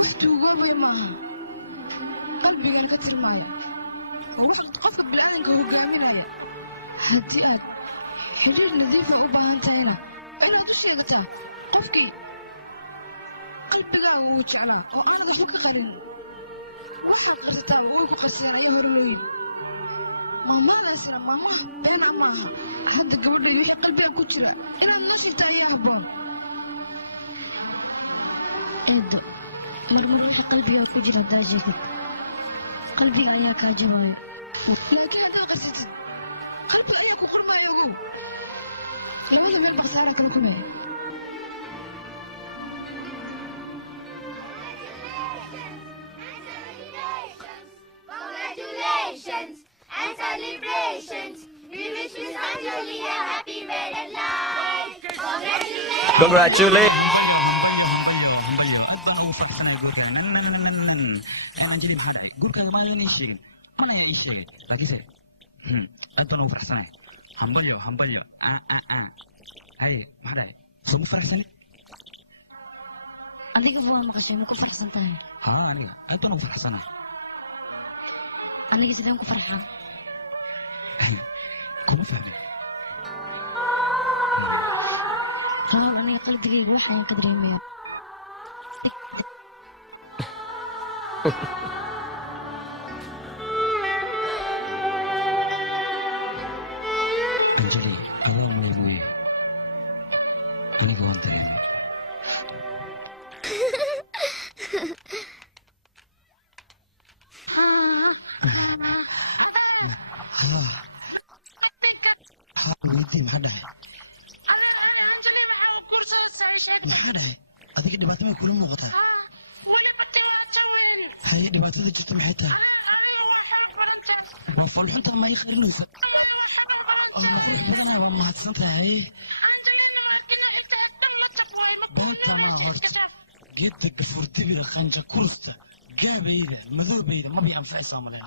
استوقفي معها قلبي كان كتر معي ووصلت قفت بالآن قامنا هدي أد حجر نظيفة وبهانتينا أنا تشيغتا قفكي قلبي قاعد وجعنا وأنا قفك قرن وصل قرصتا ويبقى قصيرا يهرلوين ماما ناسنا ماما بينا معها حتى قبل لي وحي قلبي كتيرا أنا نشيطة يا هبون إيدو مرمر وحي قلبي كتيرا داجيك قلبي عليك هاجمون لكن هذا قصتي قلبي عليك وقربا يقول يقولي من بحثانك الكبير Congratulations and celebrations. We wish Miss Anjali a happy married life. Congratulations. أنجلي محادي قول كان ما لين إيشين كل هي إيشين لكن أنت لو فرحسنا همبليو هاي محادي سمو فرحسنا أديك فوق مقشين كو فرحسن تاني ها أنت لو فرحسنا أنا جيت كو فرحان كم فهمي هل أنا قلبي لي وحي قدري مية أنجلي الله ما يبوي أنا قوان تريد ولدي محدث محدث أذيك دبعت ما كل مغتها هاي دبعت هذا جت محيتها وفل حتى ما يخلوك أنا ما هتصنتها هاي بنت ما هرت جدك بفرتي بيرا خنجة كرستا جابيرة مذوبيرة ما بينفع ساملين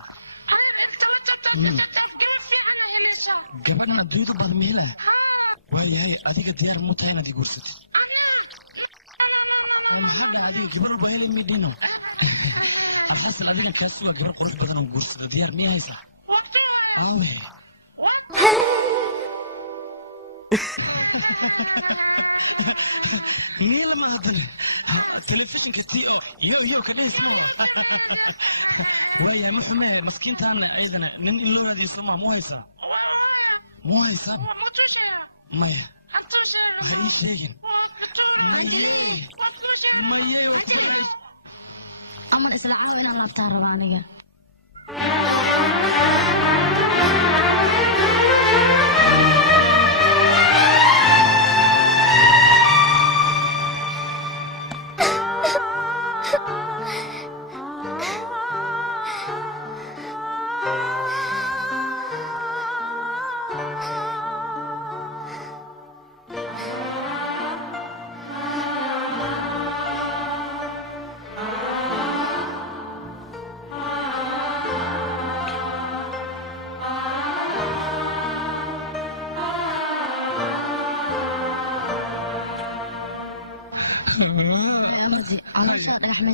gabadhana duuda badan meelaha waayahay adiga diyaar mu tahay inaad iguursato maxaa dhan adiga gabar bayla midhino alxasal adiga kaasi waa gabar qurux badan oo guursada diyaar miya haysaa miila madadane telefishinka tio iyo kadhaysa waayahay ma xumee maskiintaana ayadana nin in loo raadiyo somaa mu haysaa مو حساب مايا غني شيء مايا أما إسرائيل أنا ما أفتح رمانية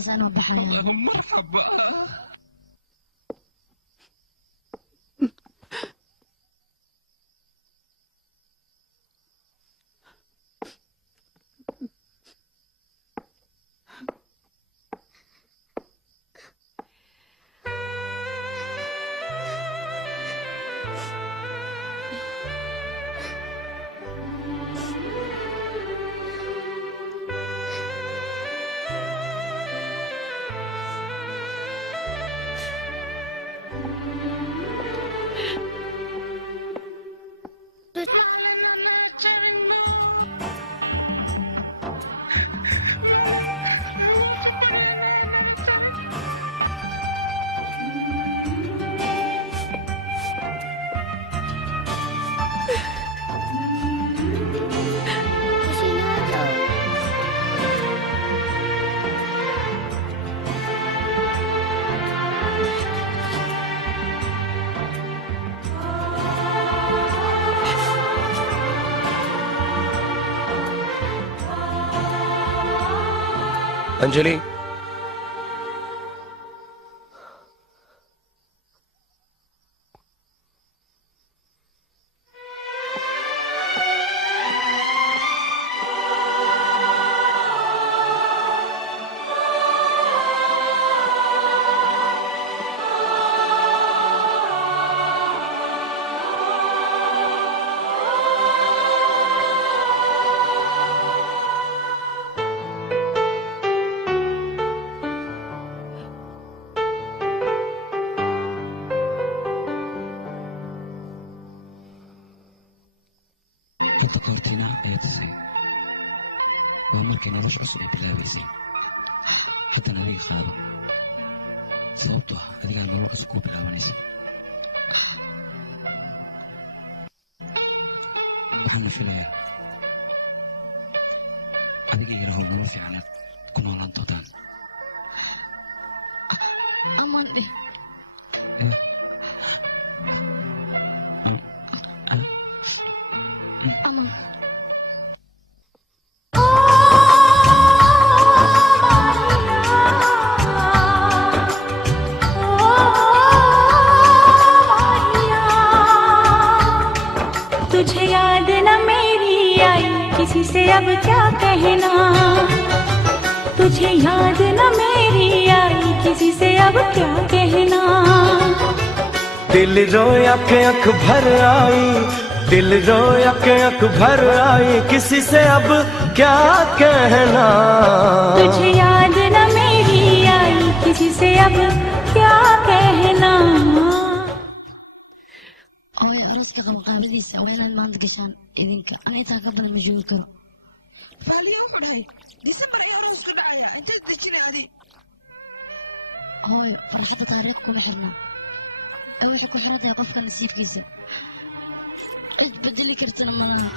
أنا بحيان مرحبا أنجلي nolosha cusub ee bilaabaysay haddana adiga qaado sababtoo ah adigaa nolol cusub kuu bilaabanaysa waxaana filayaa adiga iyo rahow nolol fiicanaad ku noolaan doontaan aman aman तुझे याद न मेरी आई किसी से अब क्या कहना तुझे याद न मेरी आई किसी से अब क्या कहना दिल रोया के अख भर आई दिल रोया के अख भर आई किसी से अब क्या कहना तुझे याद न मेरी आई किसी से अब क्या कहना hooyo arooska qabanqaabadiisa waa inaad maanta gashaan idinka ana intaa ka badan ma joogi karo faaliya wuxuu dhahay disembar ayaa arooska dhacaya intaad dejinay adi hooyo farxadda taariikh kuma xirna ee waxay ku xiran tahay qofka nasiibkiisa cid bedeli kartana malaha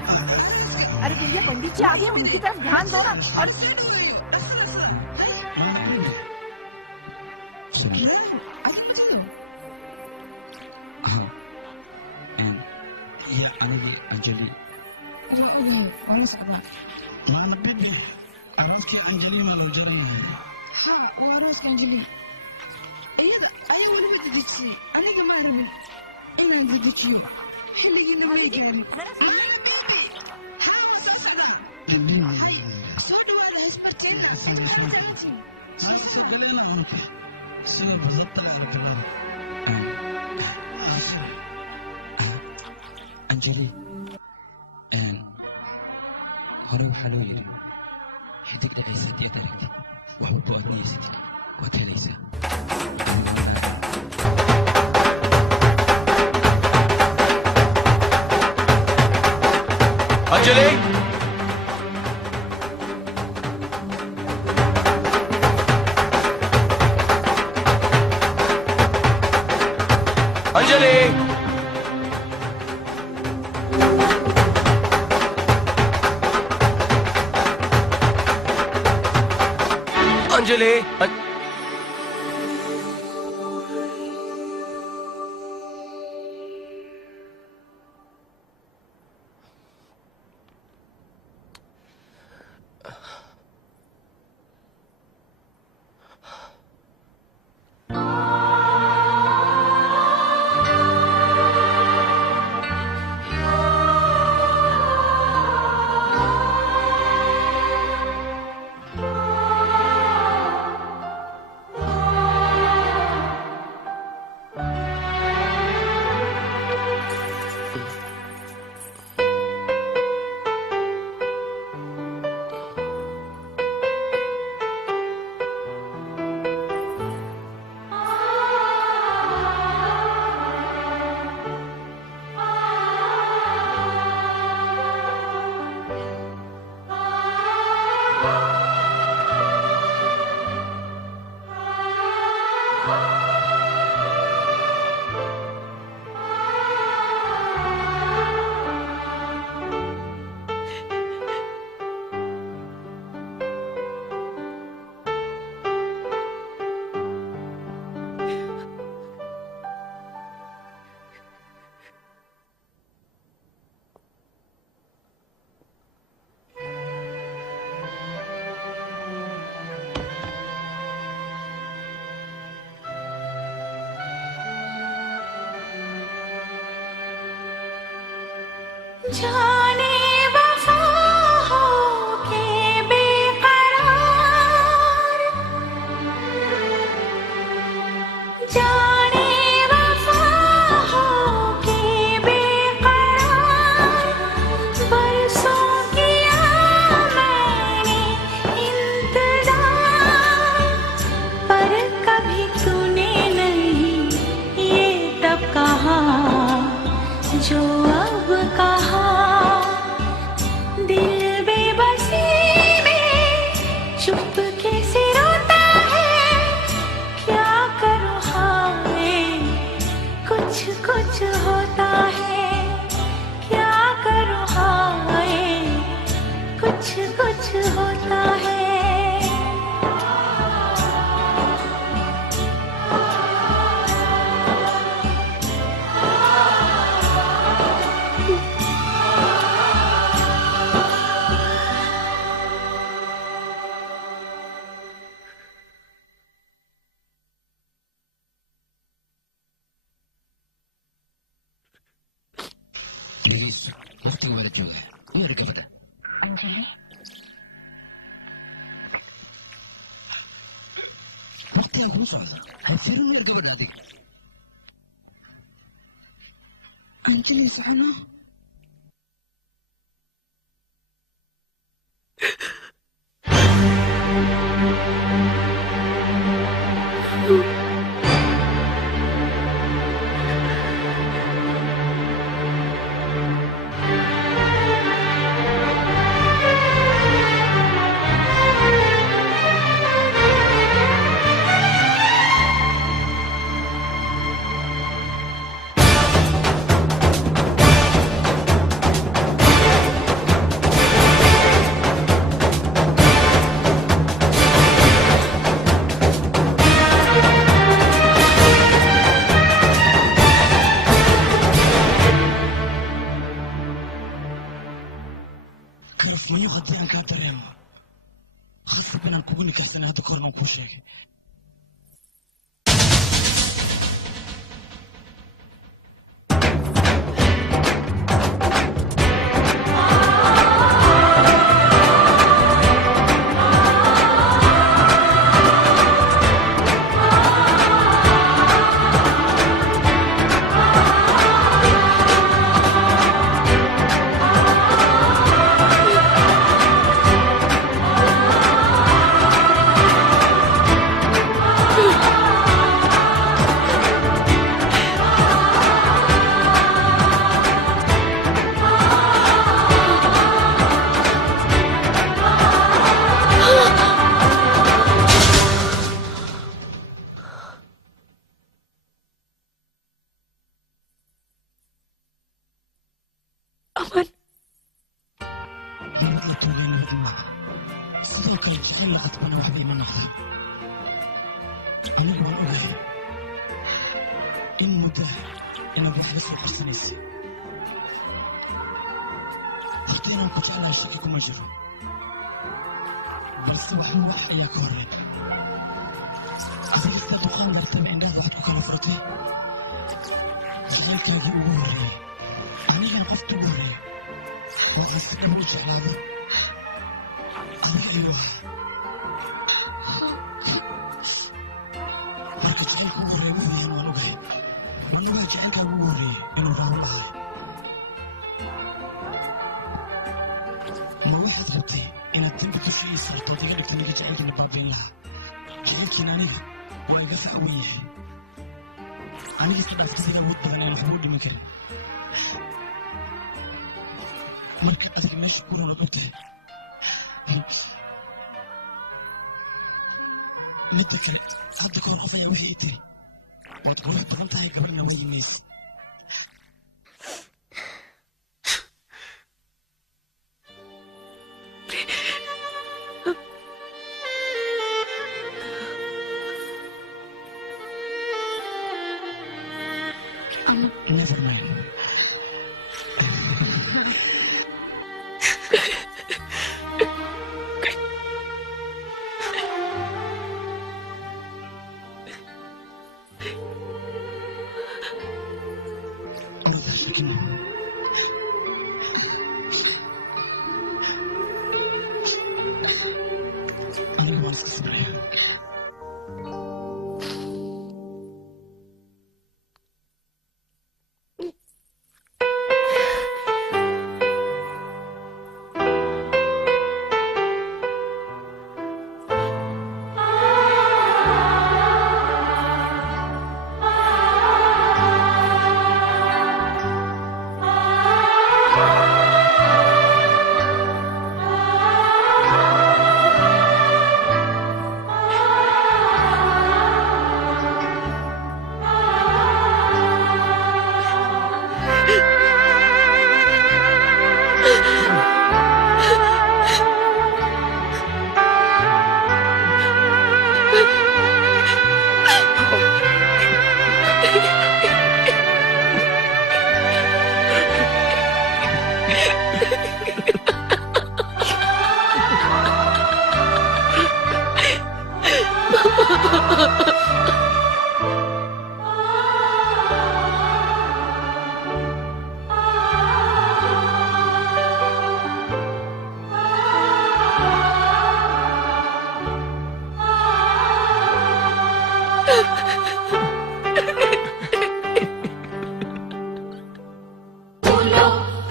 अरे भैया पंडित जी आगे उनकी तरफ ध्यान दो ना और هي أنا أنجلي waa la socdaa maama bibi arooskii angelina loo jaranayo ha waa arooska anjeli iyada ayaa weliba dedejisay aniga ma rabin inaan dedejiyo xilligiina way gaarin hay soo dhawaada hasmartiina soo galena unka sida basabta arkala أنجلي هوري waxaa loo yiri xidig dhacaysa hadii aragti waxba ku adnaysid waad helaysaa Anjali अंजलि अंजलि जाने वफा हो के बेकरार, जाने वफा हो के बेकरार, बरसों किया मैंने इंतजार, पर कभी तूने नहीं ये तब कहा जो अब कहा। दिल बेबसी में चुपके से रोता है, क्या करूँ हाय कुछ कुछ होता है, क्या करूँ हाय कुछ कुछ होता है। dhegeyso waqtiga waa la joogaa u yar gabadha Anjali, waqtiga kuma socda ha fiirin u yar gabadha adiga أنجلي سعنو kalifmayo haddii aan kaa dareemo khasab inaan kugu nikaxsanay hadda kahor baan kuu sheegay Aman, nabad la tuugay nabad ma sidoo kale jecel iyo qadbana waxba ima noqda aniga waan ogahay in muddo inaad wax la soo qarsanaysa horta inaan ku jeclahay shaki kuma jiro balse waxba wax ayaa ka horreyn adigista duqaan dartana indhaha waxaad ku kala furtay jacaylkaagii ugu horreeyey anigaan qofta ugu horreeyey waxaa si dhab u jeclaado adiga inuu marka jacaylka ugu horreeyey wuxuu yahan waan ogahay waan ogahay jacaylkaa ugu horreeyey inuu raawo ahay ma waxaad rabtay inaad dembi dusha ii saarto ood iga dhigta ninka jacaylkiina baabiin lahaa jacaylkiina aniga waa iga facwan yahay aniga ka dhaafta sida awood badan aan waxba u dhiman karin marka adiga meesha ku roolad ogtahay midda kale hadda kahor qof ayaa wixii ii tiri waad qurux badan tahay gabadhna way yimaysa never mind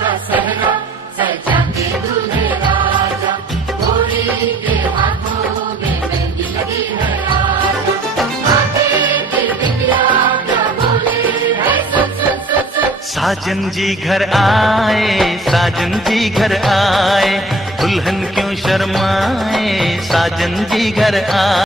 का सहरा सजा के दूल्हे राजा, गोरी के हाथों में मेहंदी लगी है आज। आते दिल बिटिया क्या बोले है, सुन सुन सुन सुन। साजन जी घर आए, साजन जी घर आए, दुल्हन क्यों शर्माए, साजन जी घर आए।